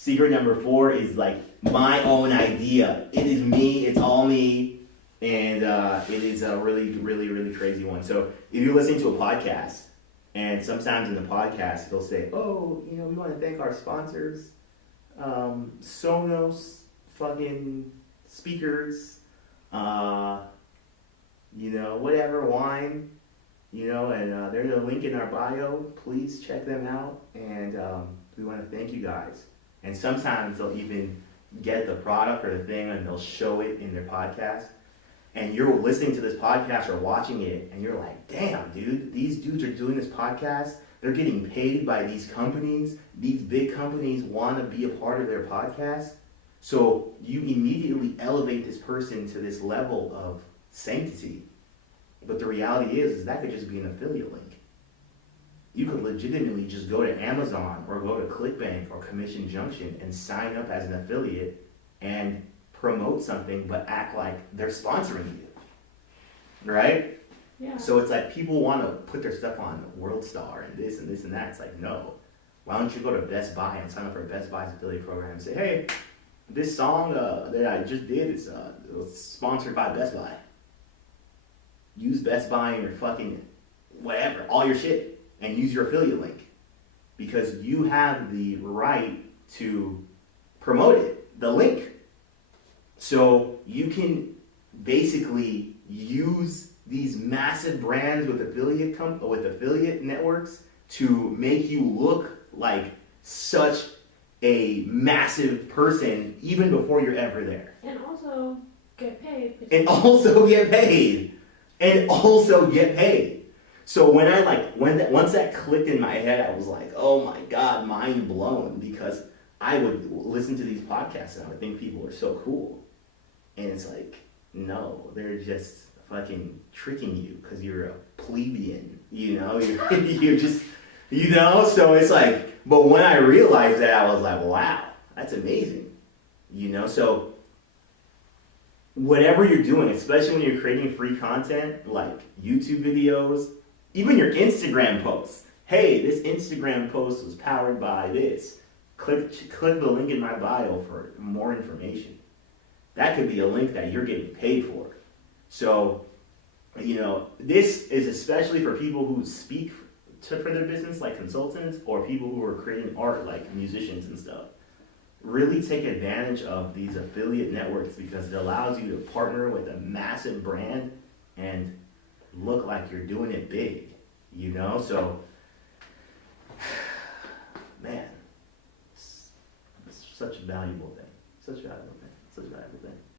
Secret number 4 is like my own idea. It is me. It's all me. And it is a really, really, really crazy one. So if you're listening to a podcast, and sometimes in the podcast they'll say, "Oh, we want to thank our sponsors, Sonos, fucking speakers, whatever wine, and there's a link in our bio. Please check them out, and we want to thank you guys." And sometimes they'll even get the product or the thing and they'll show it in their podcast. And you're listening to this podcast or watching it, and you're like, "Damn, dude, these dudes are doing this podcast. They're getting paid by these companies. These big companies want to be a part of their podcast." So you immediately elevate this person to this level of sanctity. But the reality is that could just be an affiliate link. You could legitimately just go to Amazon or go to ClickBank or Commission Junction and sign up as an affiliate and promote something, but act like they're sponsoring you, right? Yeah. So it's like people want to put their stuff on WorldStar and this and this and that. It's like, no. Why don't you go to Best Buy and sign up for Best Buy's affiliate program and say, "Hey, this song that I just did is it was sponsored by Best Buy. Use Best Buy in your fucking whatever, all your shit, and use your affiliate link because you have the right to promote it, the link." So you can basically use these massive brands with affiliate networks to make you look like such a massive person even before you're ever there. And also get paid. And also get paid. And also get paid. So once that clicked in my head, I was like, oh my God, mind blown, because I would listen to these podcasts and I would think people are so cool. And it's like, no, they're just fucking tricking you because you're a plebeian, you're just, so it's like, but when I realized that, I was like, wow, that's amazing, so whatever you're doing, especially when you're creating free content, like YouTube videos, even your Instagram posts, hey, this Instagram post was powered by this, click the link in my bio for more information. That could be a link that you're getting paid for. So, this is especially for people who speak for their business, like consultants, or people who are creating art, like musicians and stuff. Really take advantage of these affiliate networks because it allows you to partner with a massive brand and look like you're doing it big, So, man, it's such a valuable thing. Such a valuable thing.